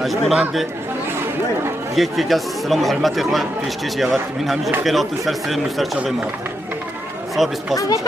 مجبورند یک از سلام و حرمت خود پیشکش یاد من همیشه خیلات سر سر مستر چاقی ما صاحب اسپاس میشه